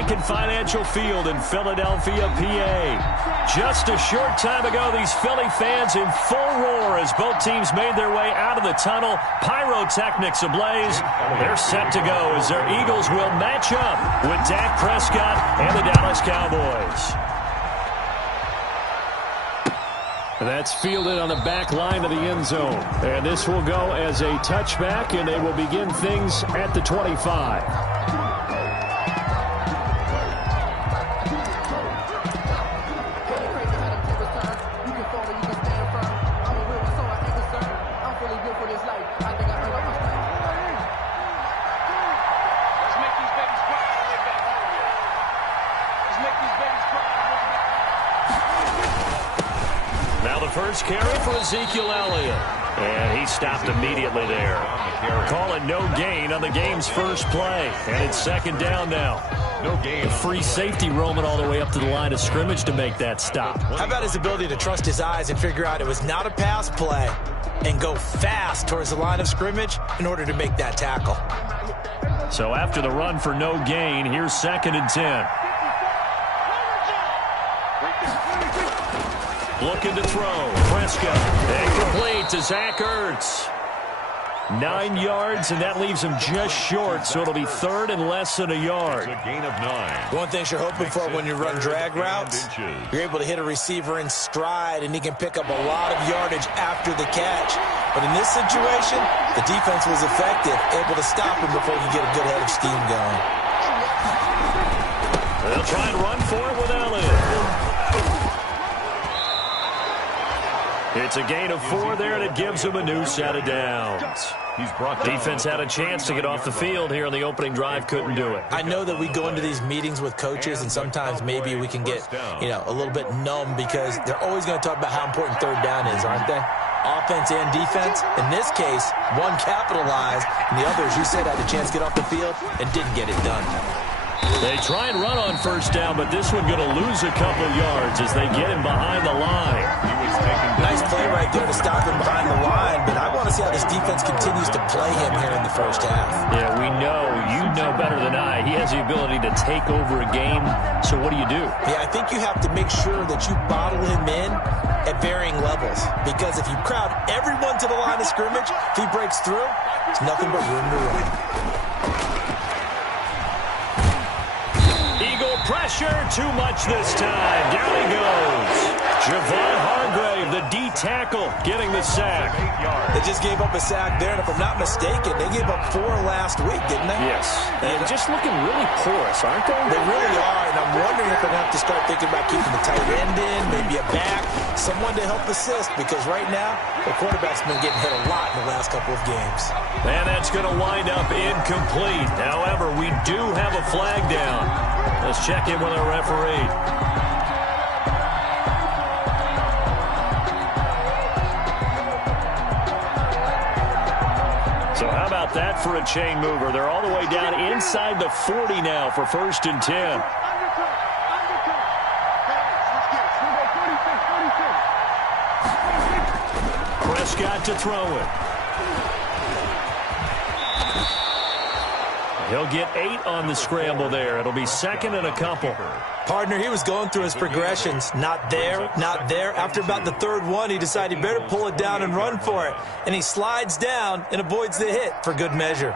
Lincoln Financial Field in Philadelphia, PA. Just a short time ago, these Philly fans in full roar as both teams made their way out of the tunnel. Pyrotechnics ablaze. They're set to go as their Eagles will match up with Dak Prescott and the Dallas Cowboys. That's fielded on the back line of the end zone. And this will go as a touchback, and they will begin things at the 25. First carry for Ezekiel Elliott. And he stopped immediately there. Call it no gain on the game's first play. And it's second down now. No gain. The free safety roaming all the way up to the line of scrimmage to make that stop. How about his ability to trust his eyes and figure out it was not a pass play and go fast towards the line of scrimmage in order to make that tackle. So after the run for no gain, here's 2nd and 10. Looking to throw. Prescott. Incomplete to Zach Ertz. 9 yards, and that leaves him just short, so it'll be 3rd and less than a yard. A gain of 9. One thing you're hoping for when you run drag routes, you're able to hit a receiver in stride, and he can pick up a lot of yardage after the catch. But in this situation, the defense was effective, able to stop him before you get a good head of steam going. They'll try and run for it with Elliott. It's a gain of 4 there, and it gives him a new set of downs. Defense had a chance to get off the field here in the opening drive, couldn't do it. I know that we go into these meetings with coaches, and sometimes maybe we can get, a little bit numb because they're always going to talk about how important 3rd down is, aren't they? Offense and defense. In this case, one capitalized, and the other, as you said, had a chance to get off the field and didn't get it done. They try and run on 1st down, but this one going to lose a couple yards as they get him behind the line. Nice play right there to stop him behind the line, but I want to see how this defense continues to play him here in the first half. Yeah, we know. You know better than I. He has the ability to take over a game, so what do you do? Yeah, I think you have to make sure that you bottle him in at varying levels, because if you crowd everyone to the line of scrimmage, if he breaks through, it's nothing but room to run. Pressure, too much this time. Down he goes. Javon Hargrave, the D tackle, getting the sack. They just gave up a sack there, and if I'm not mistaken, they gave up 4 last week, didn't they? Yes. And just looking really porous, aren't they? They really are, and I'm wondering if they're going to have to start thinking about keeping the tight end in, maybe a back, someone to help assist, because right now, the quarterback's been getting hit a lot in the last couple of games. And that's going to wind up incomplete. However, we do have a flag down. Let's check in with our referee. So how about that for a chain mover? They're all the way down inside the 40 now for 1st and 10. Prescott to throw it. He'll get 8 on the scramble there. It'll be 2nd and a couple. Partner, he was going through his progressions. Not there, not there. After about the 3rd one, he decided he better pull it down and run for it. And he slides down and avoids the hit for good measure.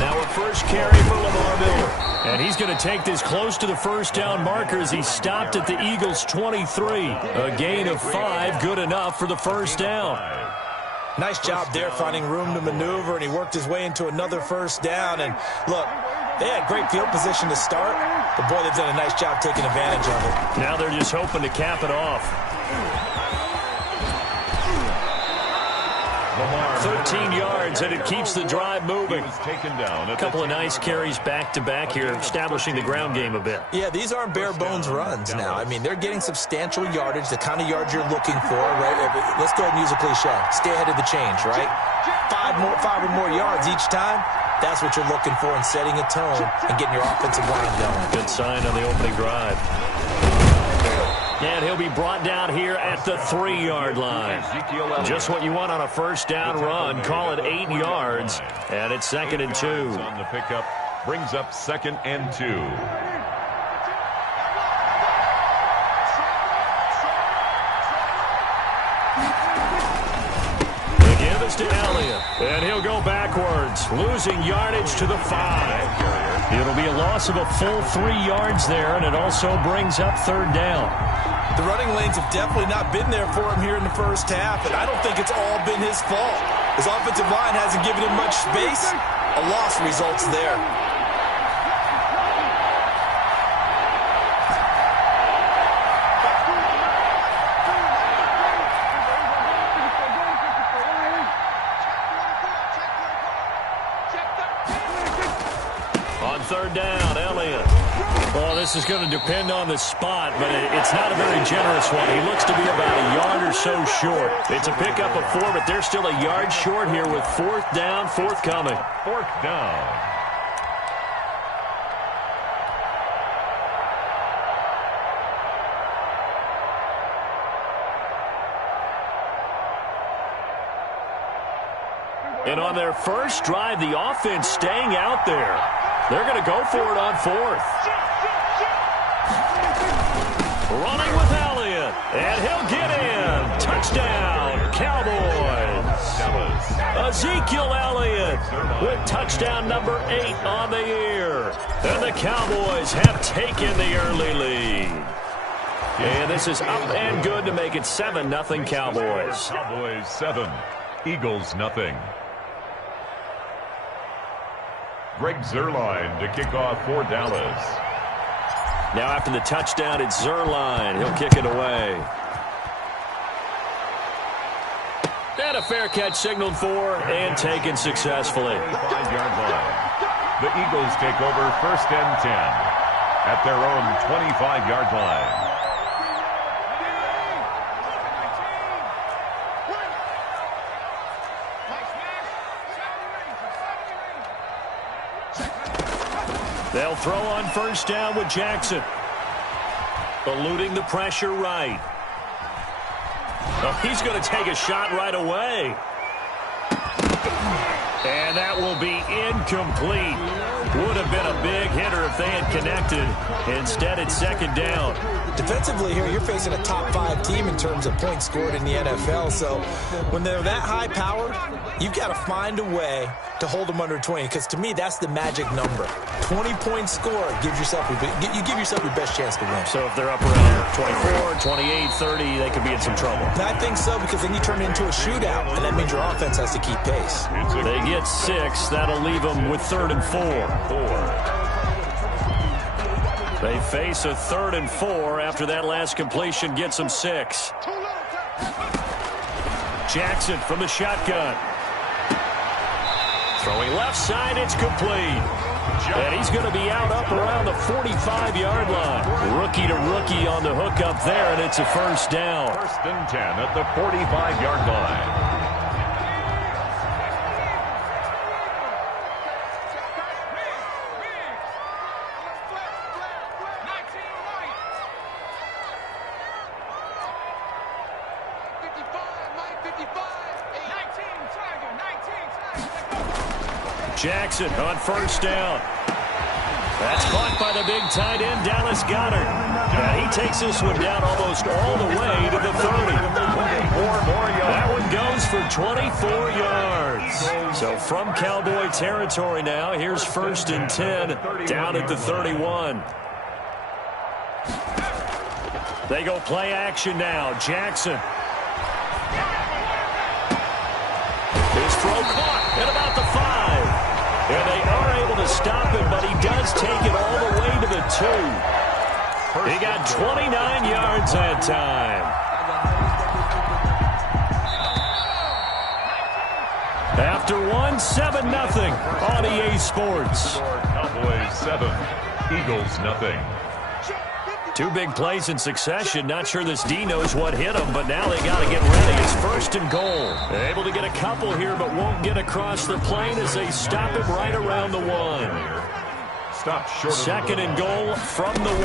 Now a first carry for Lamar Miller. And he's going to take this close to the 1st down marker as he stopped at the Eagles' 23. A gain of 5, good enough for the 1st down. Nice job there finding room to maneuver, and he worked his way into another 1st down. And look, they had great field position to start, but boy, they've done a nice job taking advantage of it. Now they're just hoping to cap it off. 13 yards, and it keeps the drive moving. A couple of nice carries back-to-back here, establishing the ground game a bit. Yeah, these aren't bare-bones runs now. I mean, they're getting substantial yardage, the kind of yards you're looking for, right? Let's go ahead and use a cliche. Stay ahead of the change, right? 5 or more yards each time. That's what you're looking for in setting a tone and getting your offensive line going. Good sign on the opening drive. And he'll be brought down here at the 3-yard line. Just what you want on a first down run. Call it 8 yards. And it's 2nd and 2. On the pickup brings up 2nd and 2. The give is to Elliott. And he'll go backwards, losing yardage to the 5. It'll be a loss of a full 3 yards there, and it also brings up 3rd down. The running lanes have definitely not been there for him here in the first half, and I don't think it's all been his fault. His offensive line hasn't given him much space. A loss results there. On 3rd down, Elliott. Well, this is going to depend on the spot, but it's not a very generous one. He looks to be about a yard or so short. It's a pickup of 4, but they're still a yard short here with 4th down, forthcoming. 4th down. And on their first drive, the offense staying out there. They're going to go for it on 4th. Running with Elliott, and he'll get in. Touchdown, Cowboys. Ezekiel Elliott with touchdown number 8 on the year. And the Cowboys have taken the early lead. And this is up and good to make it 7-0 Cowboys. Cowboys 7, Eagles nothing. Greg Zuerlein to kick off for Dallas. Now after the touchdown, it's Zuerlein. He'll kick it away. And a fair catch signaled for and taken successfully. 5-yard line. The Eagles take over 1st and 10 at their own 25-yard line. They'll throw on 1st down with Jackson. Eluding the pressure right. Oh, he's going to take a shot right away. And that will be incomplete. Would have been a big hitter if they had connected. Instead, it's 2nd down. Defensively here, you're facing a top 5 team in terms of points scored in the NFL. So when they're that high powered, you've got to find a way to hold them under 20. Because to me, that's the magic number. 20 points scored gives yourself you give yourself your best chance to win. So if they're up around 24, 28, 30, they could be in some trouble. And I think so, because then you turn it into a shootout, and that means your offense has to keep pace. They get 6. That'll leave them with 3rd and 4. They face a 3rd and 4 after that last completion gets them 6. Jackson from the shotgun. Throwing left side, it's complete. And he's going to be out up around the 45-yard line. Rookie to rookie on the hook up there, and it's a 1st down. 1st and 10 at the 45-yard line. Jackson on 1st down. That's caught by the big tight end, Dallas Goedert. And he takes this one down almost all the way to the 30. That one goes for 24 yards. So from Cowboy territory now, here's 1st and 10 down at the 31. They go play action now. Jackson. His throw caught at about the 5. And they are able to stop him, but he does take it all the way to the 2. He got 29 yards that time. After 7-0 on EA Sports. Cowboys 7, Eagles nothing. 2 big plays in succession. Not sure this D knows what hit him, but now they got to get ready. It's 1st and goal. They're able to get a couple here, but won't get across the plane as they stop him right around the 1. stopped short. Second and goal from the 1.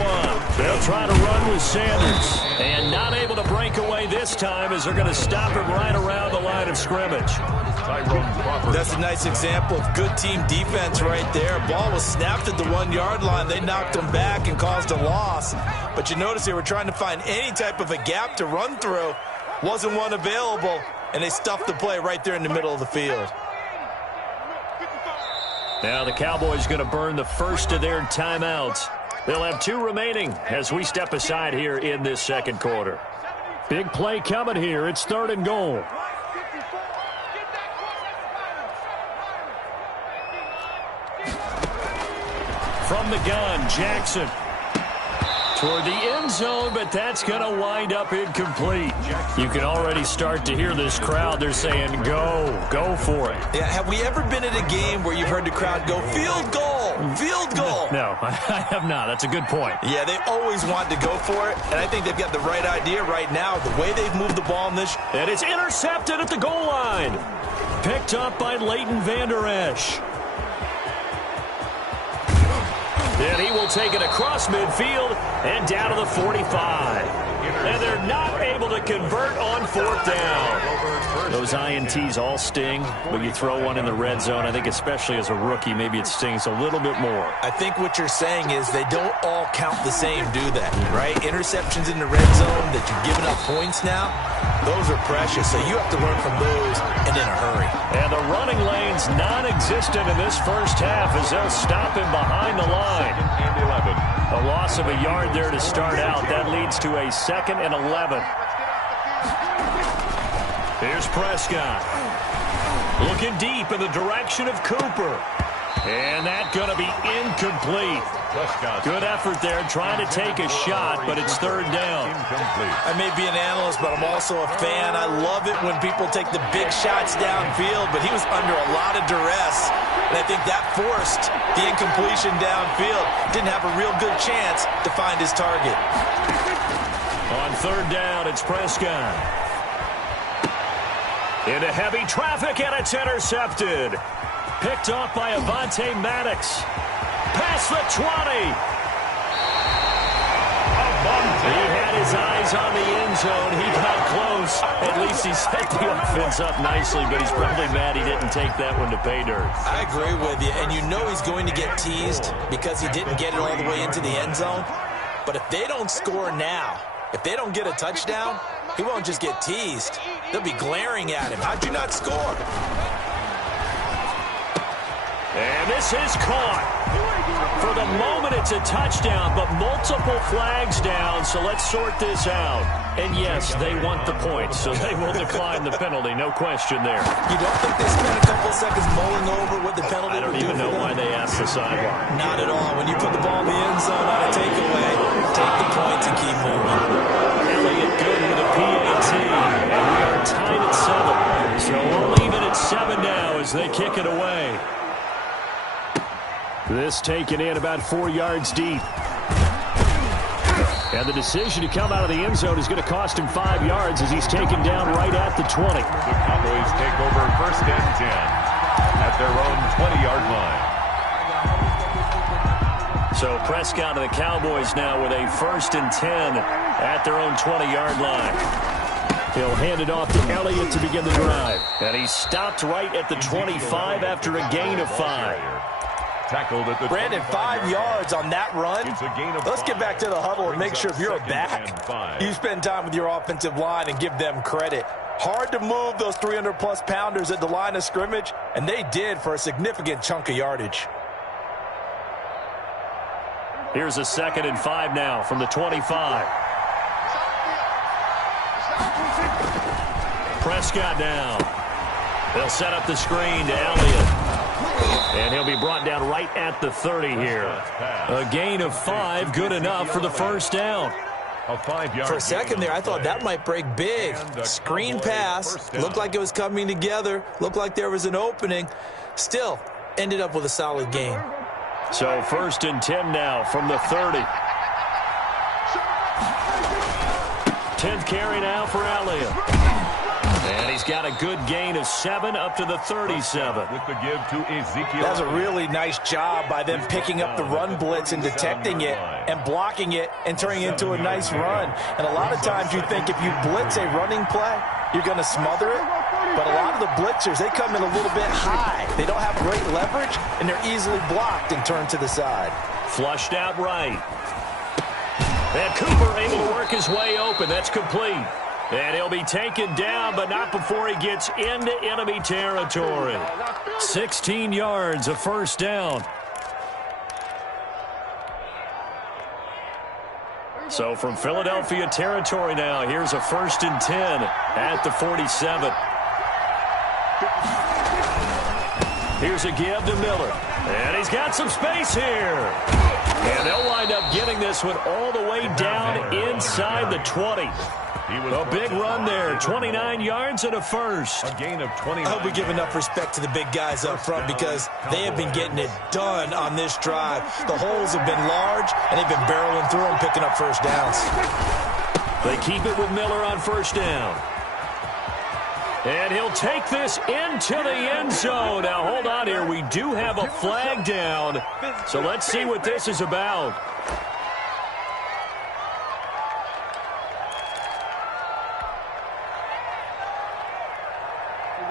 They'll try to run with Sanders. And not able to break away this time as they're going to stop him right around the line of scrimmage. That's a nice example of good team defense right there. Ball was snapped at the 1-yard line. They knocked him back and caused a loss. But you notice they were trying to find any type of a gap to run through. Wasn't one available, and they stuffed the play right there in the middle of the field. Now the Cowboys going to burn the first of their timeouts. They'll have 2 remaining as we step aside here in this second quarter. Big play coming here. It's 3rd and goal. From the gun, Jackson. Toward the end zone, but that's going to wind up incomplete. You can already start to hear this crowd. They're saying, go for it. Yeah, have we ever been at a game where you've heard the crowd go, field goal, field goal? No, I have not. That's a good point. Yeah, they always want to go for it, and I think they've got the right idea right now. The way they've moved the ball in this. And it's intercepted at the goal line. Picked up by Leighton Vander Esch. Then he will take it across midfield and down to the 45. And they're not able to convert on 4th down. Those INTs all sting, but you throw one in the red zone. I think especially as a rookie, maybe it stings a little bit more. I think what you're saying is they don't all count the same, do they? Right? Interceptions in the red zone that you're giving up points now, those are precious. So you have to learn from those and in a hurry. And the running lane's non-existent in this first half as they'll stop him behind the line. A loss of a yard there to start out. That leads to a 2nd and 11. Here's Prescott. Looking deep in the direction of Cooper. And that's going to be incomplete. Good effort there, trying to take a shot, but it's 3rd down. I may be an analyst, but I'm also a fan. I love it when people take the big shots downfield, but he was under a lot of duress, and I think that forced the incompletion downfield. Didn't have a real good chance to find his target. On 3rd down, it's Prescott. Into heavy traffic, and it's intercepted. Picked off by Avonte Maddox. Past the 20. He had his eyes on the end zone. He got close. At least he set the offense up nicely, but he's probably mad he didn't take that one to pay dirt. I agree with you, and you know he's going to get teased because he didn't get it all the way into the end zone. But if they don't score now, if they don't get a touchdown, he won't just get teased. They'll be glaring at him. How'd you not score? And this is caught. For the moment, it's a touchdown, but multiple flags down, so let's sort this out. And yes, they want the point, so they will decline the penalty, no question there. You don't think they spent a couple seconds mulling over what the penalty I don't even know why they asked the sideline. Not at all. When you put the ball in the end zone on a takeaway, take the points and keep moving. Elliott good with a PAT, and we are tied at 7. So we'll leave it at 7 now as they kick it away. This taken in about 4 yards deep. And the decision to come out of the end zone is going to cost him 5 yards as he's taken down right at the 20. The Cowboys take over 1st and 10 at their own 20-yard line. So Prescott and the Cowboys now with a 1st and 10 at their own 20-yard line. He'll hand it off to Elliott to begin the drive. And he stopped right at the 25 after a gain of 5. Tackled at the Brandon, 5 yards on that run. Let's get back to the huddle and make sure if you're a back, you spend time with your offensive line and give them credit. Hard to move those 300-plus pounders at the line of scrimmage, and they did for a significant chunk of yardage. Here's a 2nd and 5 now from the 25. Prescott down. They'll set up the screen to Elliott. And he'll be brought down right at the 30 here. A gain of 5, good enough for the 1st down. For a second there, I thought that might break big. Screen pass, looked like it was coming together, looked like there was an opening. Still, ended up with a solid gain. So 1st and 10 now from the 30. 10th carry now for Elliott. And he he's got a good gain of 7 up to the 37. With the give to Ezekiel. That's a really nice job by them picking up the run blitz and detecting it and blocking it and turning it into a nice run. And a lot of times you think if you blitz a running play, you're going to smother it. But a lot of the blitzers, they come in a little bit high. They don't have great leverage, and they're easily blocked and turned to the side. Flushed out right. And Cooper able to work his way open. That's complete. And he'll be taken down, but not before he gets into enemy territory. 16 yards, a first down. So from Philadelphia territory now, here's a 1st and 10 at the 47. Here's a give to Miller. And he's got some space here. And they'll wind up getting this one all the way down inside the 20. A big run there, 29 yards and a first. A gain of 20. I hope we give enough respect to the big guys up front because they have been getting it done on this drive. The holes have been large, and they've been barreling through them, picking up first downs. They keep it with Miller on first down. And he'll take this into the end zone. Now, hold on here. We do have a flag down. So let's see what this is about.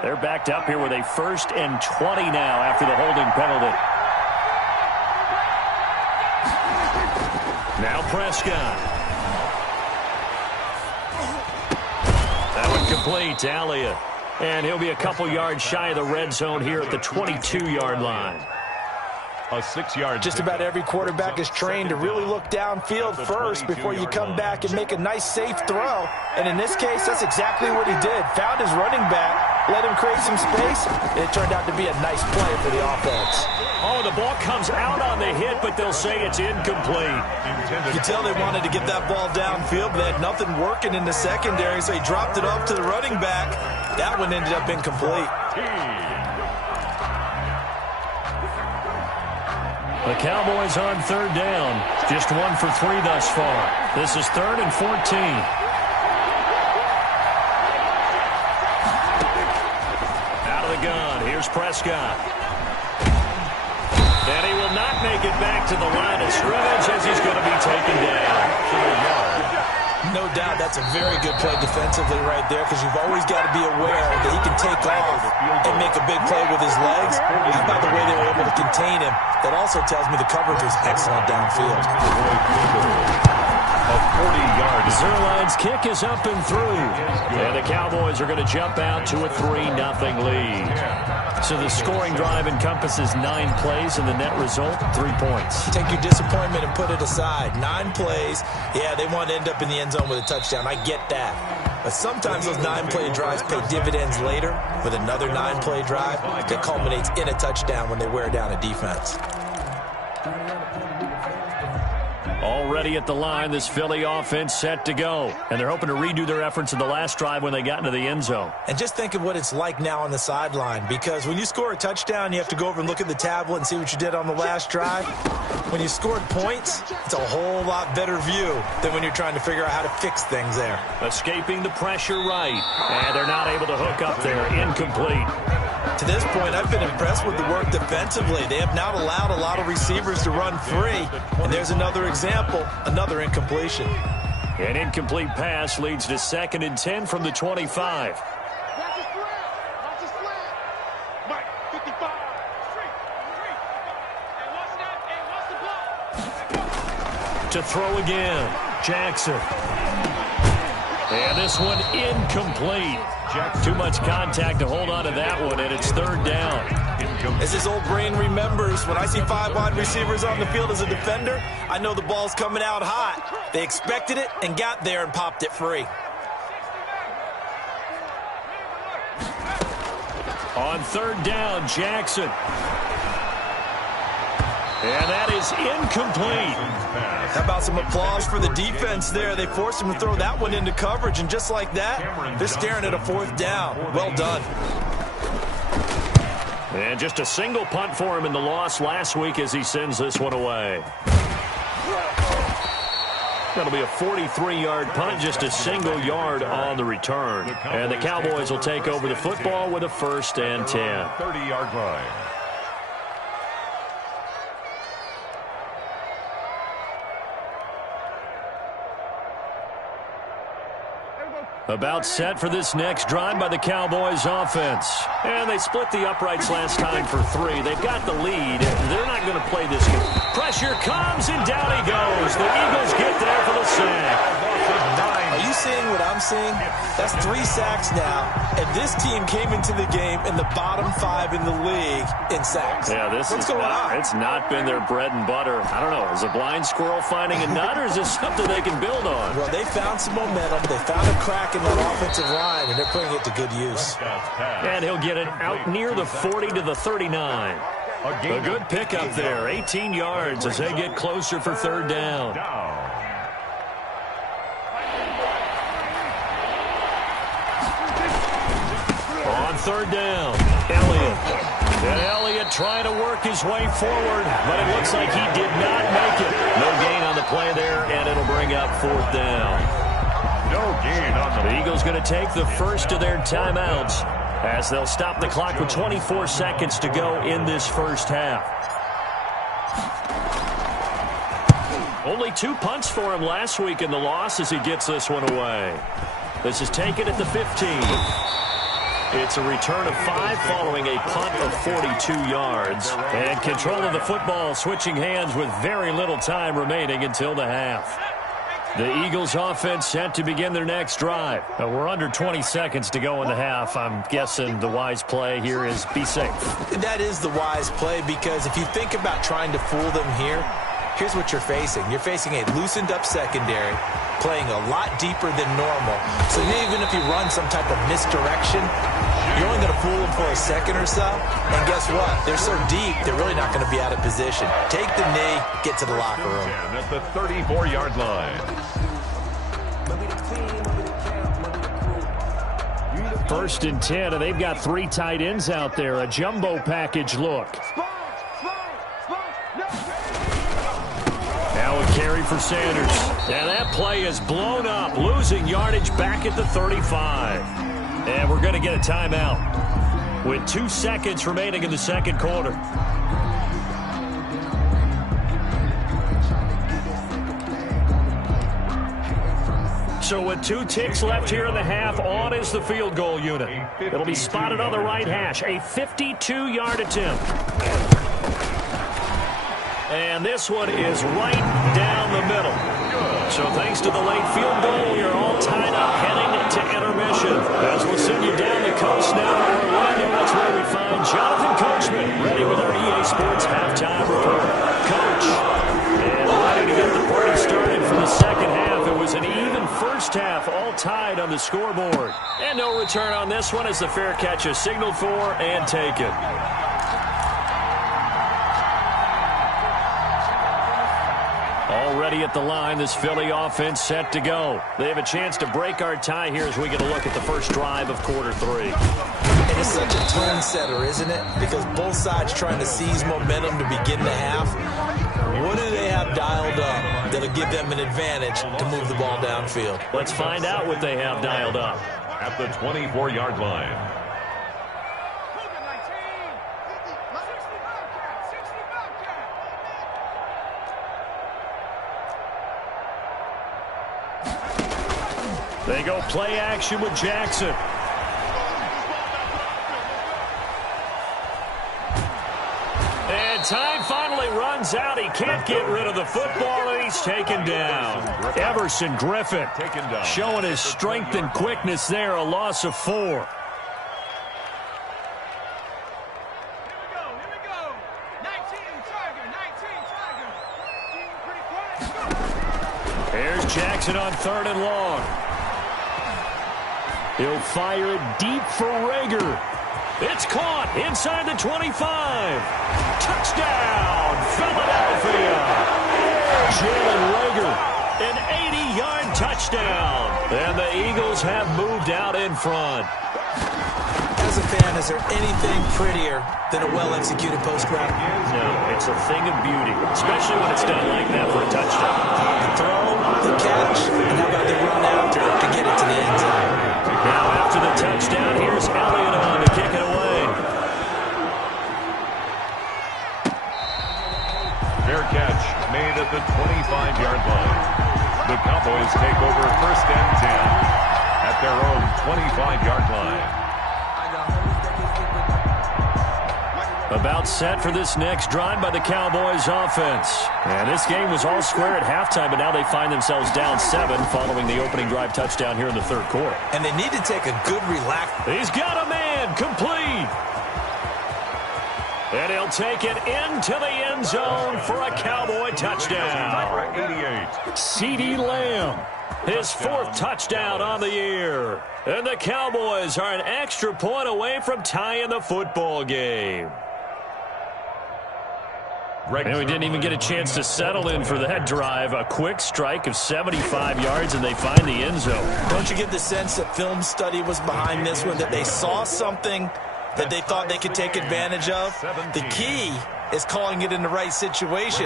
They're backed up here with a 1st and 20 now after the holding penalty. Now Prescott. That one complete to Elliott. And he'll be a couple yards shy of the red zone here at the 22-yard line. A 6-yard. Just about every quarterback is trained to really look downfield first before you come back and make a nice, safe throw. And in this case, that's exactly what he did. Found his running back, let him create some space, and it turned out to be a nice play for the offense. Oh, the ball comes out on the hit, but they'll say it's incomplete. You can tell they wanted to get that ball downfield, but they had nothing working in the secondary, so he dropped it off to the running back. That one ended up incomplete. The Cowboys on 3rd down. Just 1 for 3 thus far. This is 3rd and 14. Out of the gun. Here's Prescott. And he will not make it back to the line of scrimmage as he's going to be taken down. No doubt that's a very good play defensively right there because you've always got to be aware that he can take off and make a big play with his legs. How about the way they were able to contain him? That also tells me the coverage was excellent downfield. A 40-yard. Zerline's kick is up and through. And the Cowboys are going to jump out to a 3-0 lead. So the scoring drive encompasses 9 plays, and the net result, 3 points. Take your disappointment and put it aside. 9 plays. Yeah, they want to end up in the end zone with a touchdown. I get that. But sometimes those 9-play drives pay dividends later with another 9-play drive that culminates in a touchdown when they wear down a defense. Already at the line, this Philly offense set to go. And they're hoping to redo their efforts in the last drive when they got into the end zone. And just think of what it's like now on the sideline, because when you score a touchdown, you have to go over and look at the tablet and see what you did on the last drive. When you scored points, it's a whole lot better view than when you're trying to figure out how to fix things there. Escaping the pressure right. And they're not able to hook up there. Incomplete. To this point, I've been impressed with the work defensively. They have not allowed a lot of receivers to run free. And there's another example, another incompletion. An incomplete pass leads to 2nd and 10 from the 25. To throw again, Jackson. And this one incomplete. Too much contact to hold on to that one, and it's 3rd down. As his old brain remembers, when I see 5 wide receivers on the field as a defender, I know the ball's coming out hot. They expected it and got there and popped it free. On 3rd down, Jackson. And that is incomplete. How about some applause for the defense there? They forced him to throw that one into coverage, and just like that, they're staring at a 4th down. Well done. And just a single punt for him in the loss last week as he sends this one away. That'll be a 43-yard punt, just a single yard on the return. And the Cowboys will take over the football with a 1st and 10. 30-yard line. About set for this next drive by the Cowboys offense. And they split the uprights last time for 3. They've got the lead. They're not going to play this game. Pressure comes, and down he goes. The Eagles get there for the sack. Are you seeing what I'm seeing? That's 3 sacks now, and this team came into the game in the bottom 5 in the league in sacks. Yeah, what's going on? It's not been their bread and butter. I don't know. Is a blind squirrel finding a nut, or is this something they can build on? Well, they found some momentum. They found a crack in that offensive line, and they're putting it to good use. And he'll get it out near the 40 to the 39. A good pickup there. 18 yards as they get closer for 3rd down. On 3rd down, Elliott. And Elliott trying to work his way forward, but it looks like he did not make it. No gain on the play there, and it'll bring up 4th down. No gain on the Eagles going to take the first of their timeouts as they'll stop the clock with 24 seconds to go in this first half. Only 2 punts for him last week in the loss as he gets this one away. This is taken at the 15. It's a return of 5 following a punt of 42 yards. And control of the football switching hands with very little time remaining until the half. The Eagles offense set to begin their next drive. We're under 20 seconds to go in the half. I'm guessing the wise play here is be safe. That is the wise play, because if you think about trying to fool them here, here's what you're facing. You're facing a loosened up secondary, playing a lot deeper than normal. So even if you run some type of misdirection, you're only going to fool them for a second or so. And guess what? They're so deep, they're really not going to be out of position. Take the knee, get to the locker room. At the 34-yard line. 1st and 10, and they've got 3 tight ends out there. A jumbo package look. Now a carry for Sanders. And that play is blown up, losing yardage back at the 35. And we're going to get a timeout with 2 seconds remaining in the second quarter. So with 2 ticks left here in the half, on is the field goal unit. It'll be spotted on the right hash, a 52-yard attempt. And this one is right down the middle. So thanks to the late field goal, we are all tied up heading to intermission. As we'll send you down the coast now to Orlando, that's where we find Jonathan Coachman, ready with our EA Sports halftime report. Coach, and ready to get the party started for the second half. It was an even first half, all tied on the scoreboard. And no return on this one as the fair catch is signaled for and taken. Already at the line, this Philly offense set to go. They have a chance to break our tie here as we get a look at the first drive of quarter 3. And it's such a tone setter, isn't it? Because both sides trying to seize momentum to begin the half. What do they have dialed up that'll give them an advantage to move the ball downfield? Let's find out what they have dialed up. At the 24-yard line. They go play action with Jackson. And time finally runs out. He can't get rid of the football, and he's taken down. Everson Griffin showing his strength and quickness there, a loss of 4. Here's Jackson on 3rd and long. He'll fire it deep for Rager. It's caught inside the 25. Touchdown, Philadelphia. Jalen Rager, an 80-yard touchdown. And the Eagles have moved out in front. as a fan, is there anything prettier than a well-executed post route? No, it's a thing of beauty, especially when it's done like that for a touchdown. The throw, the catch, and how about the run after to get it to the end zone? Now after the touchdown, here's Elliott on to kick it away. Fair catch made at the 25-yard line. The Cowboys take over first and 10 at their own 25-yard line. About set for this next drive by the Cowboys offense. And this game was all square at halftime, but now they find themselves down 7 following the opening drive touchdown here in the third quarter. And they need to take a good relax. He's got a man, complete. And he'll take it into the end zone for a Cowboy touchdown. 88. CeeDee Lamb, his 4th touchdown on the year. And the Cowboys are an extra point away from tying the football game. And we didn't even get a chance to settle in for that drive. A quick strike of 75 yards, and they find the end zone. Don't you get the sense that film study was behind this one, that they saw something that they thought they could take advantage of? The key is calling it in the right situation,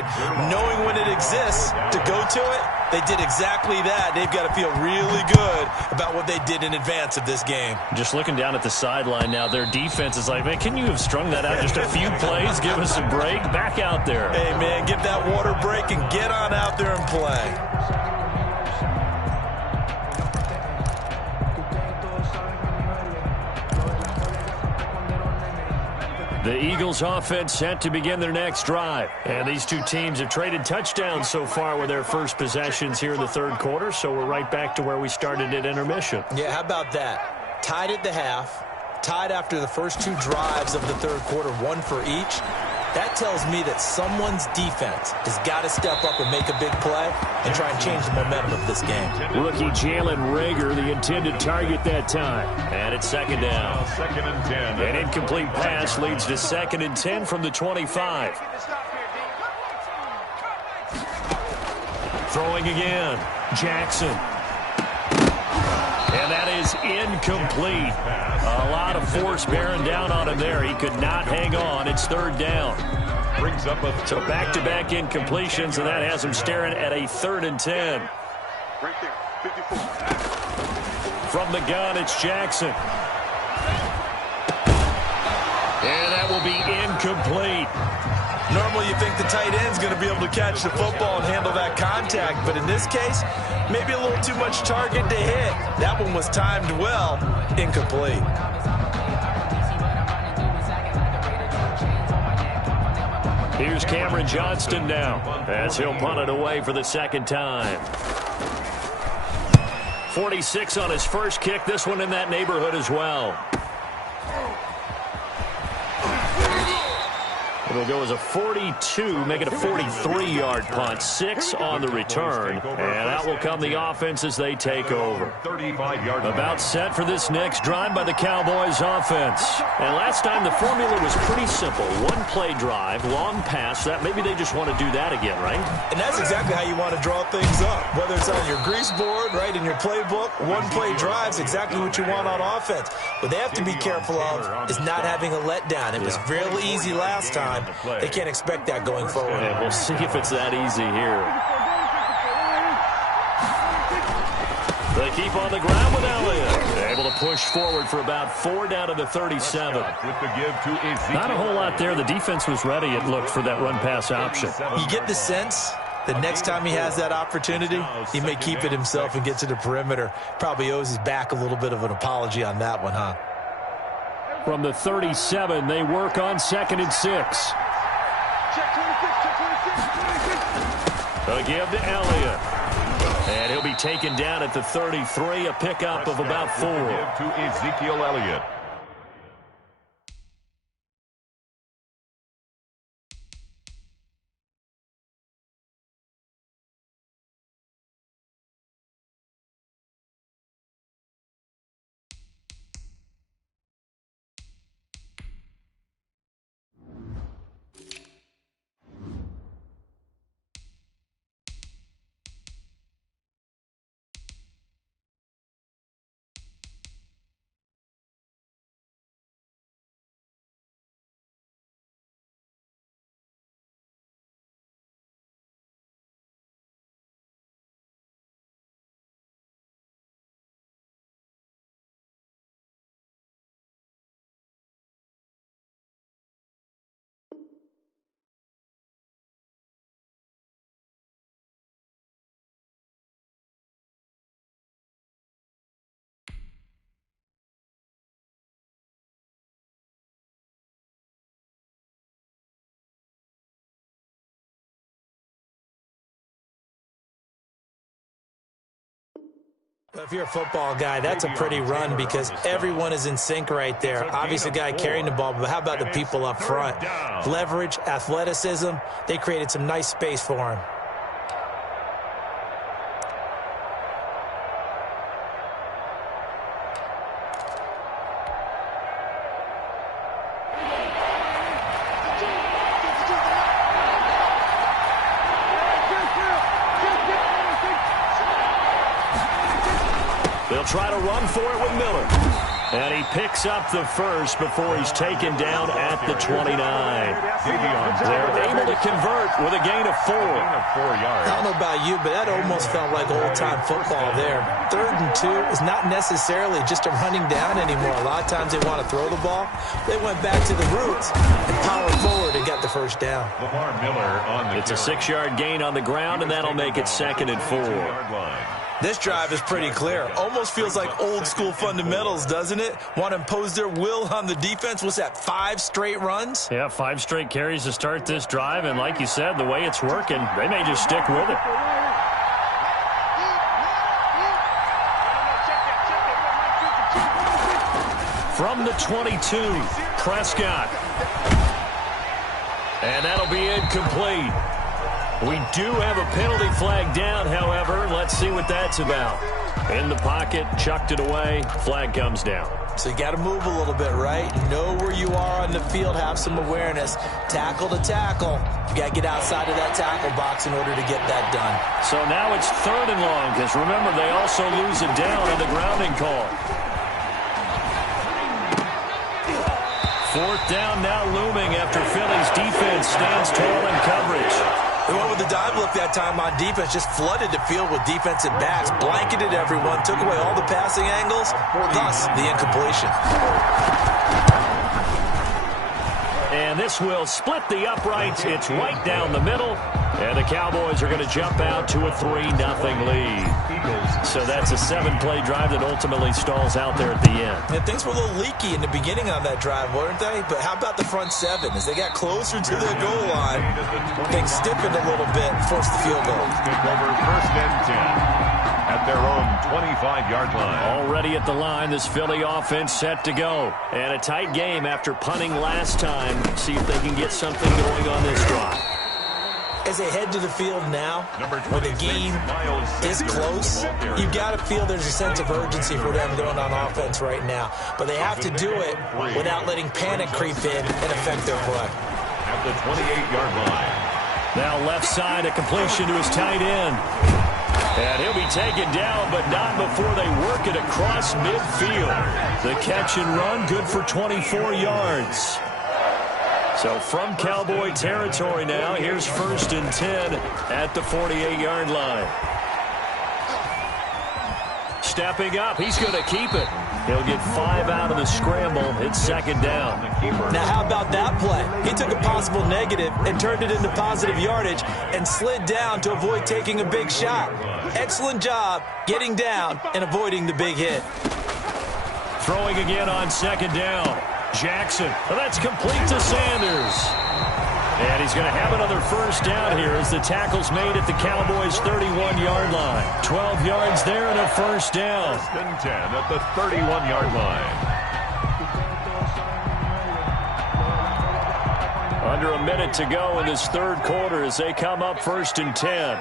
knowing when it exists to go to it. They did exactly that. They've got to feel really good about what they did in advance of this game. Just looking down at the sideline now, their defense is like, man, can you have strung that out just a few plays? Give us a break. Back out there. Hey, man, get that water break and get on out there and play. The Eagles offense set to begin their next drive. And these two teams have traded touchdowns so far with their first possessions here in the third quarter, so we're right back to where we started at intermission. Yeah, how about that? Tied at the half, tied after the first 2 drives of the third quarter, 1 for each. That tells me that someone's defense has got to step up and make a big play and try and change the momentum of this game. Rookie Jalen Reagor, the intended target that time. And it's second down. Second and 10. An incomplete pass leads to second and 10 from the 25. Throwing again. Jackson. And that is incomplete. A lot of force bearing down on him there. He could not hang on. It's third down. Brings up a So back-to-back incompletions, and that has him staring at a 3rd and 10. Right there, 54. From the gun, it's Jackson. And that will be incomplete. Normally you think the tight end's going to be able to catch the football and handle that contact, but in this case, maybe a little too much target to hit. That one was timed well, incomplete. Here's Cameron Johnston now, as he'll punt it away for the second time. 46 on his first kick, this one in that neighborhood as well. It'll go as a 42, make it a 43-yard punt. 6 on the return, and out will come the offense as they take over. 35-yard. About set for this next drive by the Cowboys offense. And last time the formula was pretty simple. 1-play drive, long pass. That maybe they just want to do that again, right? And that's exactly how you want to draw things up. Whether it's on your grease board, right, in your playbook, 1-play drive's exactly what you want on offense. What they have to be careful of is not having a letdown. It was fairly easy last time. They can't expect that going forward. And we'll see if it's that easy here. They keep on the ground with Elliott. Able to push forward for about 4 down to the 37. With the give to Ezekiel. Not a whole lot there. The defense was ready, it looked, for that run-pass option. You get the sense that next time he has that opportunity, he may keep it himself and get to the perimeter. Probably owes his back a little bit of an apology on that one, huh? From the 37, they work on 2nd and 6. A give to Elliott. And he'll be taken down at the 33, a pickup of about 4. To Ezekiel Elliott. If you're a football guy, that's a pretty run because everyone is in sync right there. Obviously, the guy carrying the ball, but how about the people up front? Leverage, athleticism, they created some nice space for him. They'll try to run for it with Miller. And he picks up the first before he's taken down at the 29. They're able to convert with a gain of 4. I don't know about you, but that almost felt like old-time football there. 3rd and 2 is not necessarily just a running down anymore. A lot of times they want to throw the ball. They went back to the roots and powered forward and got the first down. It's a 6-yard gain on the ground, and that'll make it 2nd and 4. This drive is pretty clear. Almost feels like old-school fundamentals, doesn't it? Want to impose their will on the defense. What's that, 5 straight runs? Yeah, 5 straight carries to start this drive, and like you said, the way it's working, they may just stick with it. From the 22, Prescott. And that'll be incomplete. We do have a penalty flag down, however. Let's see what that's about. In the pocket, chucked it away, flag comes down. So you got to move a little bit, right? Know where you are on the field, have some awareness. Tackle to tackle. You got to get outside of that tackle box in order to get that done. So now it's 3rd and long, because remember, they also lose a down on the grounding call. 4th down now looming after Philly's defense stands tall in coverage. They went with the dive look that time on defense, just flooded the field with defensive backs, blanketed everyone, took away all the passing angles, thus the incompletion. And this will split the uprights. It's right down the middle. And the Cowboys are going to jump out to a 3-0 lead. So that's a 7-play drive that ultimately stalls out there at the end. And things were a little leaky in the beginning on that drive, weren't they? But how about the front 7? As they got closer to their goal line, things stiffened a little bit, forced the field goal. Over 1st and 10 at their own 25-yard line. Already at the line, this Philly offense set to go. And a tight game after punting last time. See if they can get something going on this drive. As they head to the field now, when the game is close, you've got to feel there's a sense of urgency for them going on offense right now. But they have to do it without letting panic creep in and affect their play. At the 28-yard line. Now left side, a completion to his tight end. And he'll be taken down, but not before they work it across midfield. The catch and run, good for 24 yards. So from Cowboy territory now, here's 1st and 10 at the 48-yard line. Stepping up, he's going to keep it. He'll get 5 out of the scramble. It's 2nd down. Now how about that play? He took a possible negative and turned it into positive yardage and slid down to avoid taking a big shot. Excellent job getting down and avoiding the big hit. Throwing again on 2nd down. Jackson, well, that's complete to Sanders. And he's going to have another 1st down here as the tackle's made at the Cowboys' 31-yard line. 12 yards there and a 1st down. 1st and 10 at the 31-yard line. Under a minute to go in this 3rd quarter as they come up 1st and 10.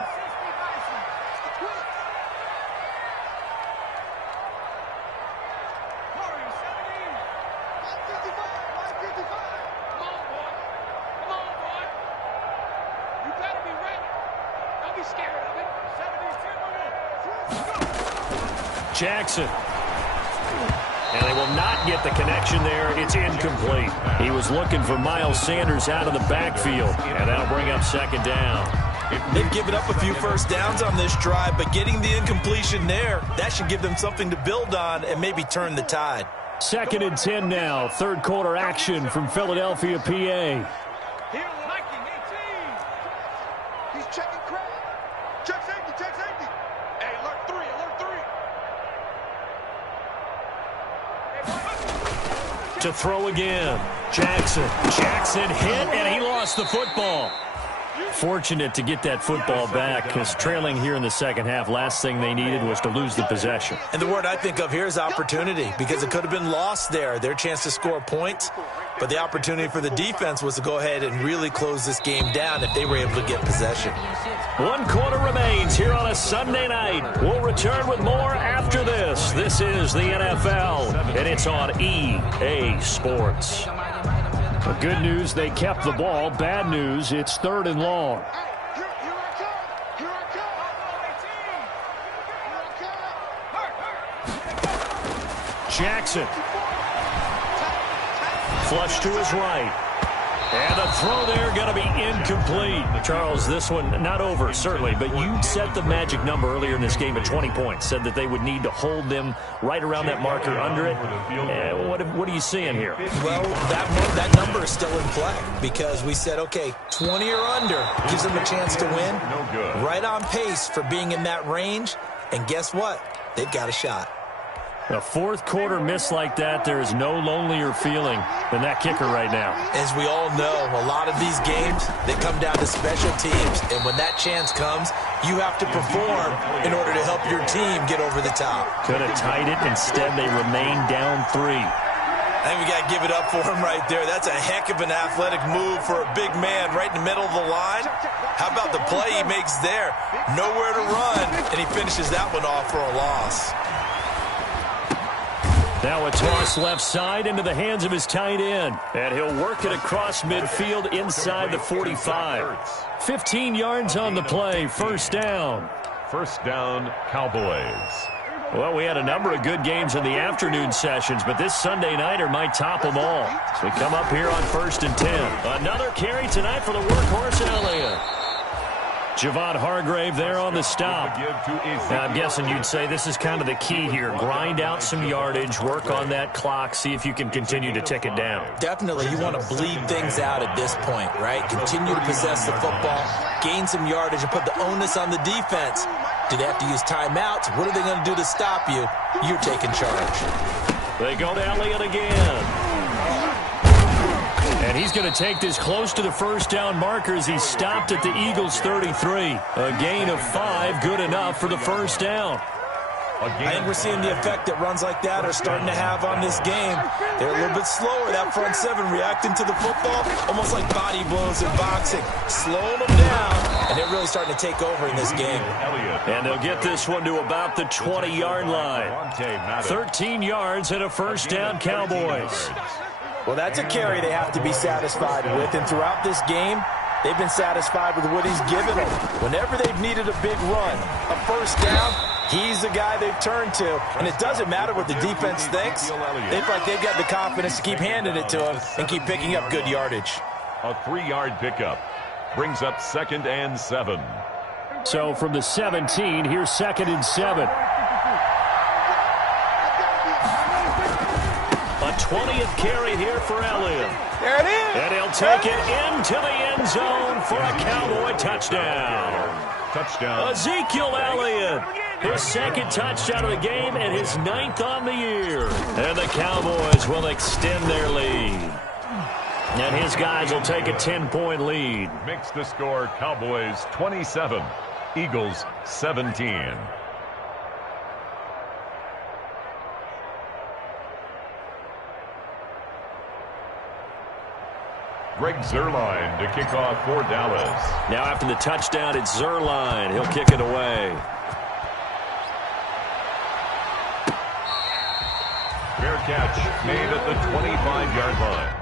Jackson. And they will not get the connection there. It's incomplete. He was looking for Miles Sanders out of the backfield. And that'll bring up 2nd down. They've given up a few 1st downs on this drive, but getting the incompletion there, that should give them something to build on and maybe turn the tide. 2nd and 10 now. 3rd quarter action from Philadelphia, PA. He's checking crowd. Check safety, check safety. Hey, alert 3, alert 3. To throw again. Jackson. Jackson hit, and he lost the football. Fortunate to get that football back, because trailing here in the second half, last thing they needed was to lose the possession. And the word I think of here is opportunity, because it could have been lost there, their chance to score points. But the opportunity for the defense was to go ahead and really close this game down if they were able to get possession. 1 quarter remains here on a Sunday night. We'll return with more after this. This is the NFL, and it's on EA Sports. The good news, they kept the ball. Bad news, it's 3rd and long. Jackson. Flush to his right. And a throw there going to be incomplete. Charles, this one not over, certainly, but you set the magic number earlier in this game at 20 points. Said that they would need to hold them right around that marker under it. What are you seeing here? Well, that number is still in play because we said, okay, 20 or under gives them a chance to win. Right on pace for being in that range. And guess what? They've got a shot. A 4th quarter miss like that, there is no lonelier feeling than that kicker right now. As we all know, a lot of these games, they come down to special teams. And when that chance comes, you have to perform in order to help your team get over the top. Could have tied it. Instead, they remain down 3. I think we got to give it up for him right there. That's a heck of an athletic move for a big man right in the middle of the line. How about the play he makes there? Nowhere to run, and he finishes that one off for a loss. Now a toss left side into the hands of his tight end. And he'll work it across midfield inside the 45. 15 yards on the play. First down. First down, Cowboys. Well, we had a number of good games in the afternoon sessions, but this Sunday nighter might top them all. So we come up here on 1st and 10. Another carry tonight for the workhorse Elliott. Javon Hargrave there on the stop. Now, I'm guessing you'd say this is kind of the key here. Grind out some yardage, work on that clock, see if you can continue to tick it down. Definitely, you want to bleed things out at this point, right? Continue to possess the football, gain some yardage, and put the onus on the defense. Do they have to use timeouts? What are they going to do to stop you? You're taking charge. They go to Elliott again. And he's going to take this close to the first down marker as he stopped at the Eagles' 33. A gain of 5, good enough for the first down. I think we're seeing the effect that runs like that are starting to have on this game. They're a little bit slower, that front 7, reacting to the football, almost like body blows in boxing, slowing them down, and they're really starting to take over in this game. And they'll get this one to about the 20-yard line. 13 yards and a first down, Cowboys. Well, that's a carry they have to be satisfied with, and throughout this game, they've been satisfied with what he's given them. Whenever they've needed a big run, a first down, he's the guy they've turned to. And it doesn't matter what the defense thinks. They feel like they've got the confidence to keep handing it to him and keep picking up good yardage. A 3-yard pickup brings up 2nd and 7. So from the 17, here's 2nd and 7. A 20th carry here for Elliott. There it is. And he'll take it into the end zone for a Cowboy touchdown. Touchdown. Ezekiel Elliott, his 2nd touchdown of the game and his 9th on the year. And the Cowboys will extend their lead. And his guys will take a 10-point lead. Makes the score Cowboys 27, Eagles 17. Greg Zuerlein to kick off for Dallas. Now after the touchdown, it's Zuerlein. He'll kick it away. Fair catch made at the 25-yard line.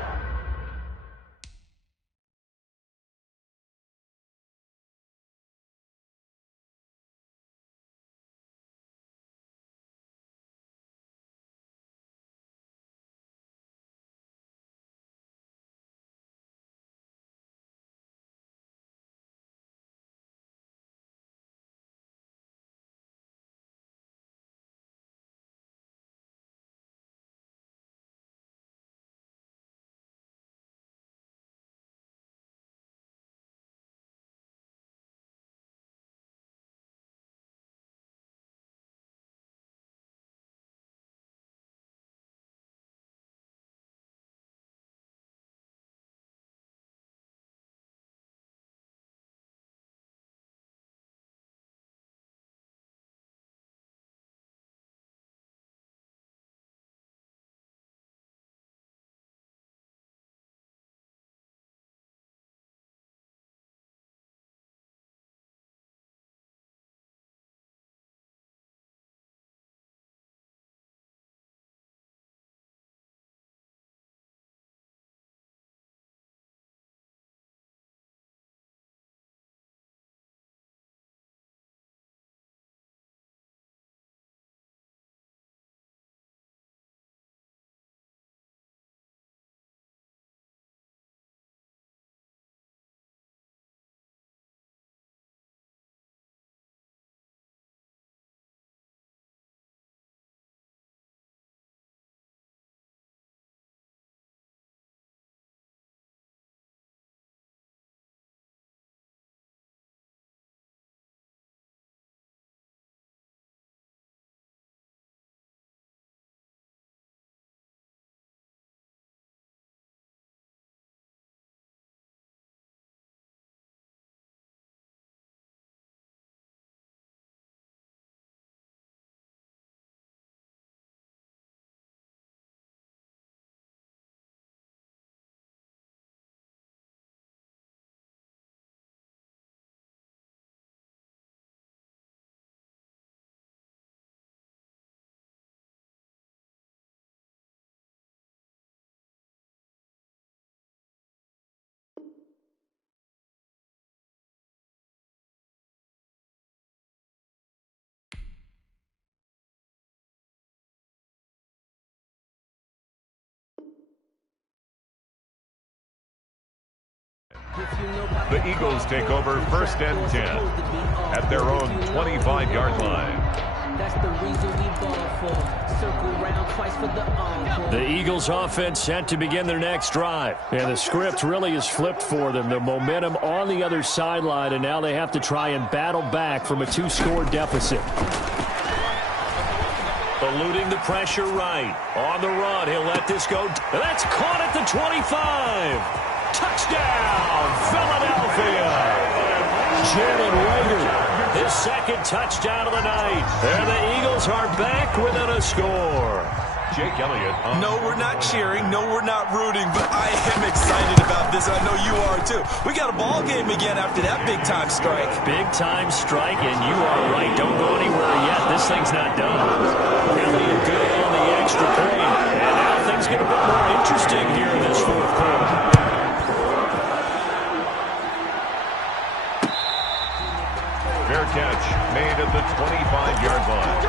The Eagles take over first and 10 at their own 25-yard line. That's the reason we ball for. Circle round twice for the encore. The Eagles offense set to begin their next drive. And the script really is flipped for them. The momentum on the other sideline, and now they have to try and battle back from a 2-score deficit. Eluding the pressure right. On the run, he'll let this go. That's caught at the 25. Touchdown, Philadelphia. Jalen Reagor, his second touchdown of the night. And the Eagles are back within a score. Jake Elliott. No, we're not cheering. No, we're not rooting. But I am excited about this. I know you are, too. We got a ball game again after that big-time strike. Big-time strike, and you are right. Don't go anywhere yet. This thing's not done. Elliott good on the extra point. And now things get a bit more interesting here in this fourth quarter. Fair catch made at the 25-yard line.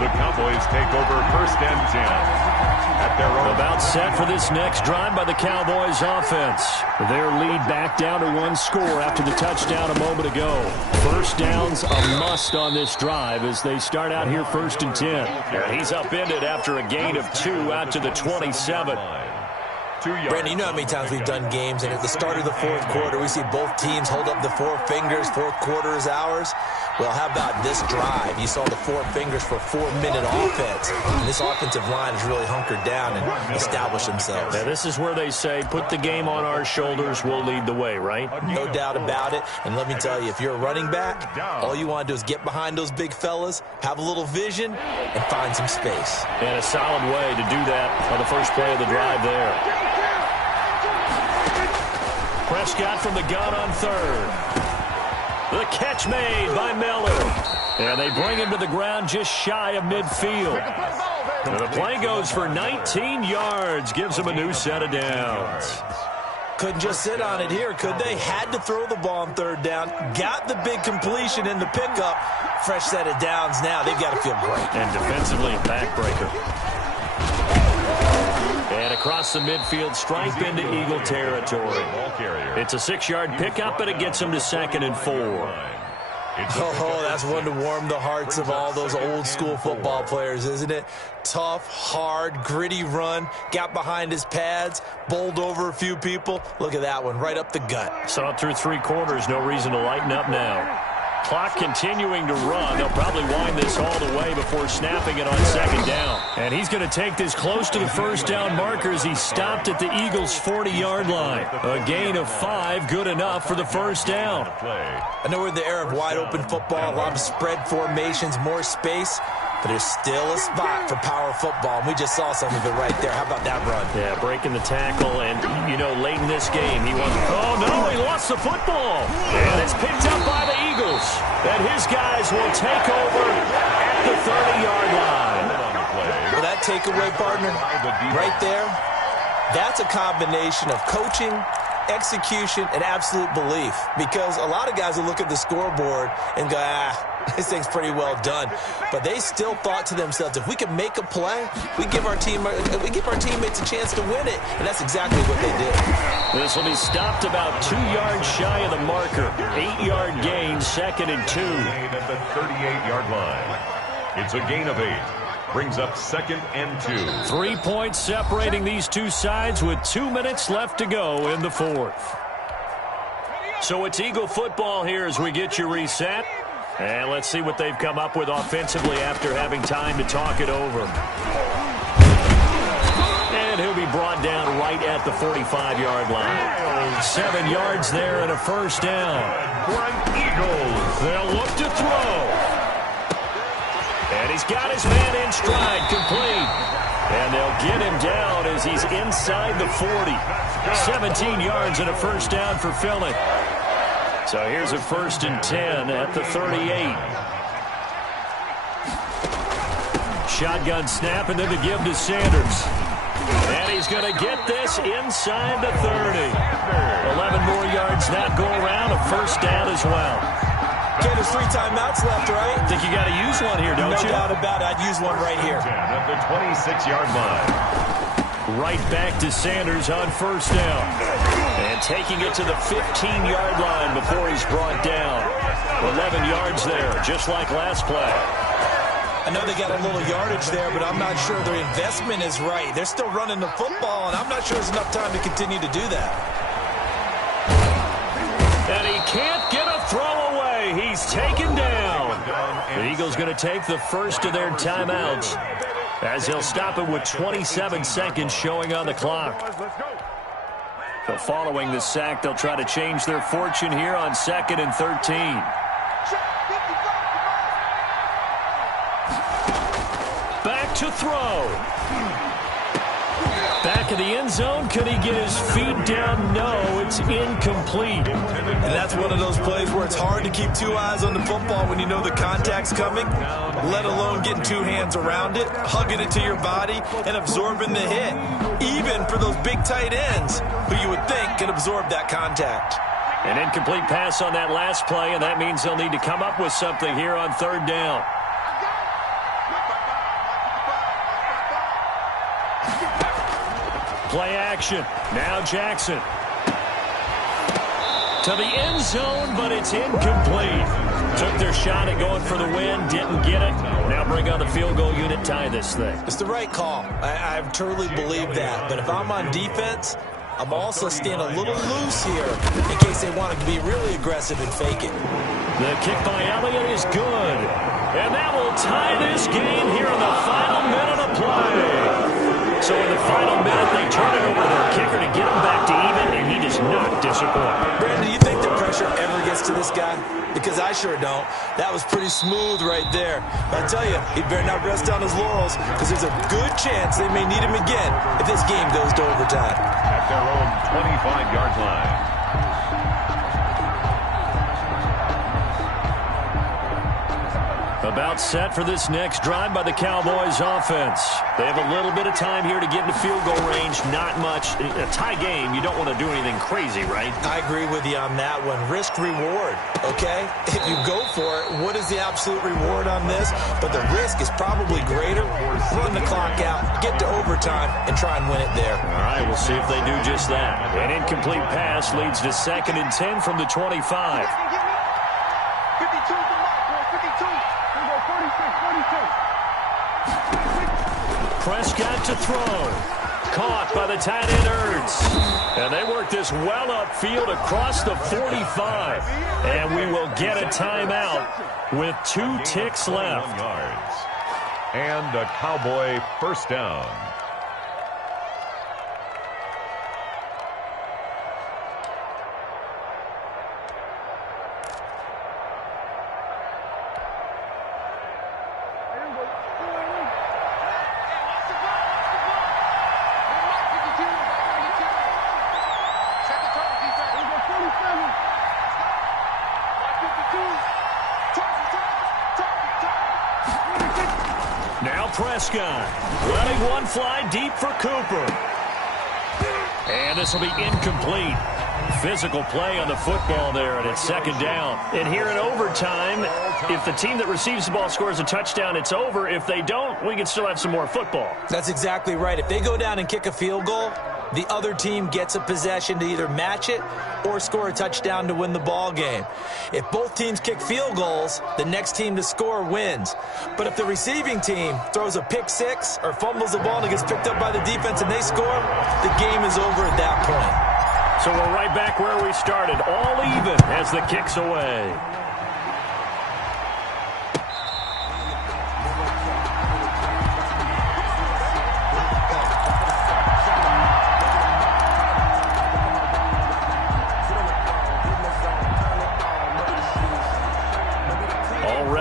The Cowboys take over first and 10 at their own. About set for this next drive by the Cowboys offense. Their lead back down to 1 score after the touchdown a moment ago. First down's a must on this drive as they start out here first and 10. And he's upended after a gain of 2 out to the 27. Brandon, you know how many times we've done games, and at the start of the fourth quarter, we see both teams hold up the 4 fingers, fourth quarter is ours. Well, how about this drive? You saw the 4 fingers for 4-minute offense. And this offensive line has really hunkered down and established themselves. Now, this is where they say, put the game on our shoulders, we'll lead the way, right? No doubt about it. And let me tell you, if you're a running back, all you want to do is get behind those big fellas, have a little vision, and find some space. And a solid way to do that on the first play of the drive there. Prescott from the gun on third. The catch made by Miller. And they bring him to the ground just shy of midfield. And the play goes for 19 yards. Gives him a new set of downs. Couldn't just sit on it here, could they? Had to throw the ball on third down. Got the big completion in the pickup. Fresh set of downs now. They've got to feel great. And defensively, a backbreaker. And across the midfield, stripe into Eagle territory. It's a 6-yard pickup, and it gets him to 2nd and 4. Oh, that's one to warm the hearts of all those old-school football players, isn't it? Tough, hard, gritty run. Got behind his pads, bowled over a few people. Look at that one, right up the gut. Saw it through 3 quarters. No reason to lighten up now. Clock continuing to run. They'll probably wind this all the way before snapping it on 2nd down. And he's going to take this close to the first down marker as he stopped at the Eagles' 40-yard line. A gain of 5, good enough for the first down. I know we're in the era of wide-open football, a lot of spread formations, more space. But there's still a spot for power football, and we just saw some of it right there. How about that run? Yeah, breaking the tackle, and, you know, late in this game, he won. Oh, no, he lost the football. And it's picked up by the Eagles. And his guys will take over at the 30-yard line. Well, that takeaway, partner, right there, that's a combination of coaching, execution, and absolute belief. Because a lot of guys will look at the scoreboard and go, this thing's pretty well done. But they still thought to themselves, if we can make a play, we give our teammates a chance to win it. And that's exactly what they did. This will be stopped about 2 yards shy of the marker. 8-yard gain, 2nd and 2. At the 38-yard line. It's a gain of 8. Brings up 2nd and 2. 3 points separating these two sides with 2 minutes left to go in the fourth. So it's Eagle football here as we get you reset. And let's see what they've come up with offensively after having time to talk it over. And he'll be brought down right at the 45-yard line. 7 yards there and a first down. Eagles. They'll look to throw. And he's got his man in stride, complete. And they'll get him down as he's inside the 40. 17 yards and a first down for Philly. So here's a 1st and 10 at the 38. Shotgun snap and then the give to Sanders. And he's going to get this inside the 30. 11 more yards now go around, a first down as well. Okay, there's 3 timeouts left, right? I think you got to use one here, don't you? No doubt about it. I'd use one right here. At the 26-yard line. Right back to Sanders on first down. And taking it to the 15-yard line before he's brought down. 11 yards there, just like last play. I know they got a little yardage there, but I'm not sure their investment is right. They're still running the football, and I'm not sure there's enough time to continue to do that. And he can't get a throw away. He's taken down. The Eagles going to take the first of their timeouts as he'll stop it with 27 seconds showing on the clock. So following the sack, they'll try to change their fortune here on 2nd and 13. Back to throw. Back of the end zone. Could he get his feet down? No, it's incomplete. And that's one of those plays where it's hard to keep two eyes on the football when you know the contact's coming, let alone getting two hands around it, hugging it to your body, and absorbing the hit. Even for those big tight ends who you would think can absorb that contact. An incomplete pass on that last play, and that means they'll need to come up with something here on 3rd down. Play action. Now Jackson. To the end zone, but it's incomplete. Took their shot at going for the win, didn't get it. Now bring on the field goal unit, tie this thing. It's the right call. I truly believe that. But if I'm on defense, I'm also staying a little loose here in case they want to be really aggressive and fake it. The kick by Elliott is good. And that will tie this game here in the final minute of play. So in the final minute, they turn it over to their kicker to get him back to even, and he does not disappoint. Brandon, do you think the pressure ever gets to this guy? Because I sure don't. That was pretty smooth right there. But I tell you, he better not rest on his laurels, because there's a good chance they may need him again if this game goes to overtime. At their own 25-yard line. About set for this next drive by the Cowboys offense. They have a little bit of time here to get into field goal range. Not much. A tie game, you don't want to do anything crazy, right? I agree with you on that one. Risk-reward, okay? If you go for it, what is the absolute reward on this? But the risk is probably greater. Run the clock out, get to overtime, and try and win it there. All right, we'll see if they do just that. An incomplete pass leads to 2nd and 10 from the 25. 52 to Mark, boy. 52. Prescott to throw. Caught by the tight end Ertz. And they work this well upfield across the 45. And we will get a timeout with 2 ticks left. Yards. And a Cowboy first down. Now Prescott letting one fly deep for Cooper. And this will be incomplete. Physical play on the football there, and it's 2nd down. And here in overtime, if the team that receives the ball scores a touchdown, it's over. If they don't, we can still have some more football. That's exactly right. If they go down and kick a field goal, the other team gets a possession to either match it or score a touchdown to win the ball game. If both teams kick field goals, the next team to score wins. But if the receiving team throws a pick six or fumbles the ball and it gets picked up by the defense and they score, the game is over at that point. So we're right back where we started, all even as the kick's away.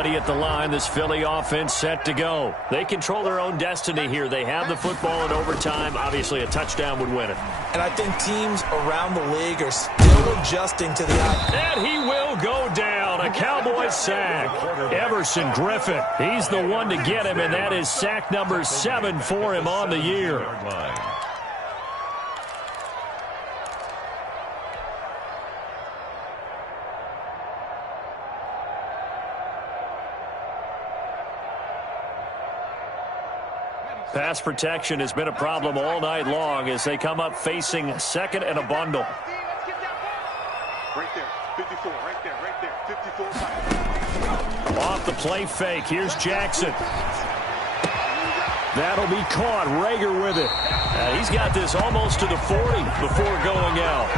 At the line, this Philly offense set to go. They control their own destiny here. They have the football in overtime. Obviously, a touchdown would win it. And I think teams around the league are still adjusting to the And he will go down. A Cowboy sack. Everson Griffin. He's the one to get him, and that is sack number 7 for him on the year. Pass protection has been a problem all night long as they come up facing 2nd and a bundle. 54, right there, 54. Off the play fake, here's Jackson. That'll be caught. Rager with it. He's got this almost to the 40 before going out.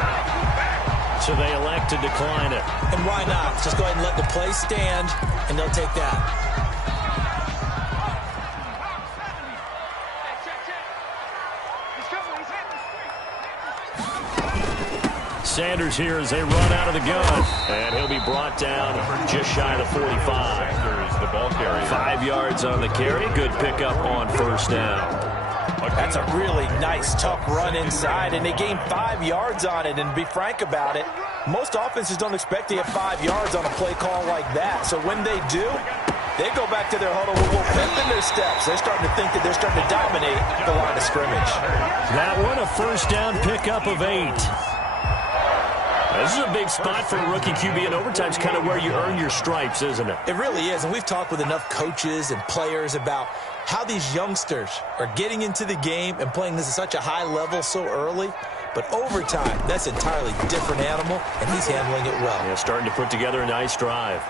So they elect to decline it. And why not? Just go ahead and let the play stand, and they'll take that. Sanders here as they run out of the gun. And he'll be brought down just shy of the 45. Sanders, the ball carrier. 5 yards on the carry. Good pickup on first down. That's a really nice, tough run inside, and they gained 5 yards on it. And to be frank about it, most offenses don't expect to get 5 yards on a play call like that. So when they do, they go back to their huddle with a little pep in their steps. They're starting to think that they're starting to dominate the line of scrimmage. That one, a first down pickup of 8. This is a big spot for a rookie QB, and overtime's kind of where you earn your stripes, isn't it? It really is, and we've talked with enough coaches and players about how these youngsters are getting into the game and playing this at such a high level so early. But overtime, that's an entirely different animal, and he's handling it well. Yeah, starting to put together a nice drive.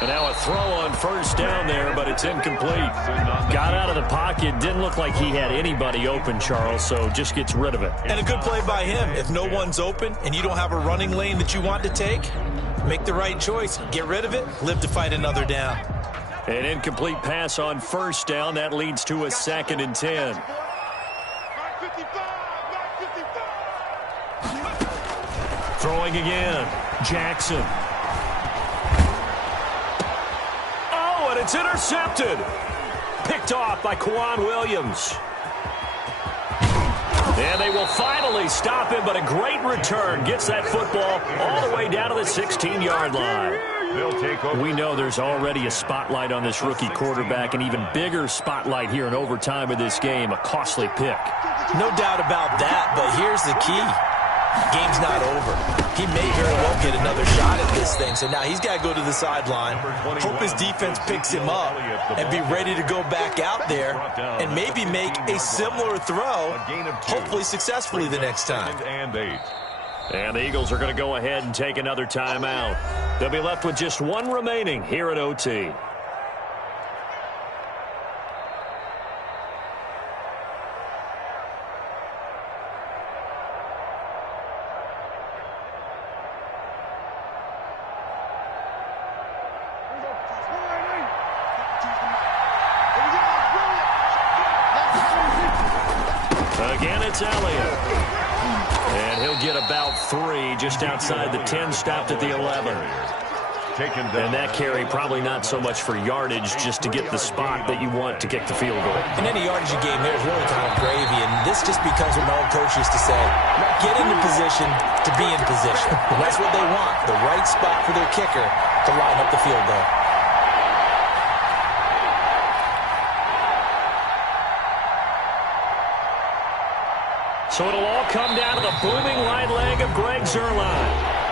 And now a throw on first down there, but it's incomplete. Got out of the pocket. Didn't look like he had anybody open, Charles, so just gets rid of it. And a good play by him. If no one's open and you don't have a running lane that you want to take, make the right choice. Get rid of it. Live to fight another down. An incomplete pass on first down. That leads to a 2nd and 10. Throwing again. Jackson. And it's intercepted. Picked off by Quan Williams. And they will finally stop him, but a great return. Gets that football all the way down to the 16-yard line. They'll take over. We know there's already a spotlight on this rookie quarterback, an even bigger spotlight here in overtime of this game. A costly pick. No doubt about that, but here's the key. Game's not over. He may very well get another shot at this thing. So now he's got to go to the sideline, hope his defense picks him up, and be ready to go back out there and maybe make a similar throw, hopefully successfully the next time. And the Eagles are going to go ahead and take another timeout. They'll be left with just one remaining here at OT. It's Elliott. And he'll get about 3 just outside the 10, stopped at the 11. And that carry probably not so much for yardage, just to get the spot that you want to kick the field goal. In any yardage game, there's really kind of gravy, and this just becomes what my old coach used to say, get into position to be in position. And that's what they want, the right spot for their kicker to line up the field goal. So it'll all come down to the booming right leg of Greg Zuerlein.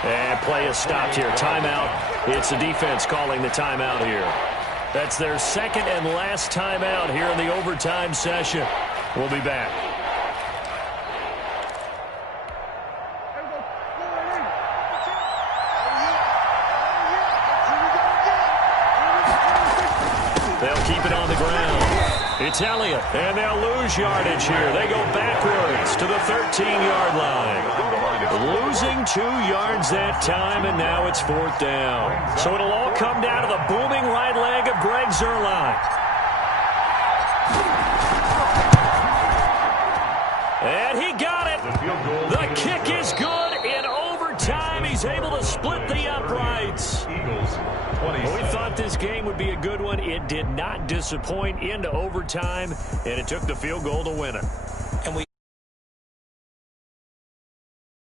And play is stopped here. Timeout. It's the defense calling the timeout here. That's their second and last timeout here in the overtime session. We'll be back. They'll keep it on the ground. It's Elliott, and they'll lose yardage here. They go backwards to the 13-yard line. Losing 2 yards that time, and now it's 4th down. So it'll all come down to the booming right leg of Greg Zuerlein. And he got it. The kick is good in overtime. He's able to split the uprights. Well, we thought this game would be a good one. It did not disappoint into overtime, and it took the field goal to win it.